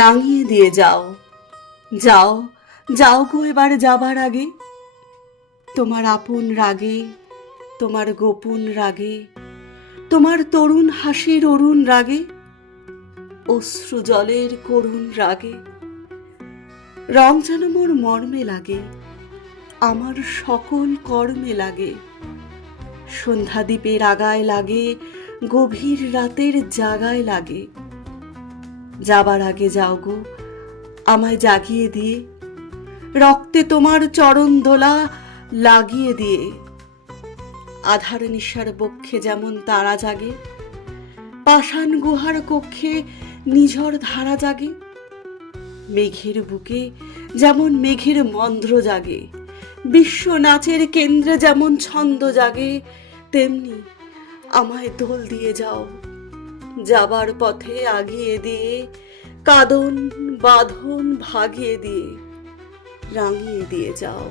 রাঙিয়ে দিয়ে যাও, যাও, যাও গো এবার যাবার আগে। তোমার আপন রাগে, তোমার গোপন রাগে, তোমার তরুণ হাসির অরুণ রাগে, অশ্রু জলের করুণ রাগে, রং যেন মোর মর্মে লাগে, আমার সকল কর্মে লাগে। সন্ধ্যা দ্বীপের আগায় লাগে, গভীর রাতের জাগায় লাগে। যাবার আগে যাও গো আমায় জাগিয়ে দিয়ে, রক্তে তোমার চরণ দোলা লাগিয়ে দিয়ে। আধার নিশার বক্ষে যেমন তারা জাগে, পাষাণ গুহার কক্ষে নিঝড় ধারা জাগে। মেঘের বুকে যেমন মেঘের মন্দ্র জাগে, বিশ্ব নাচের কেন্দ্রে যেমন ছন্দ জাগে, তেমনি আমায় দোল দিয়ে যাও, যাবার পথে আগিয়ে দিয়ে, কাঁদন বাঁধন ভাগিয়ে দিয়ে, রাঙিয়ে দিয়ে যাও।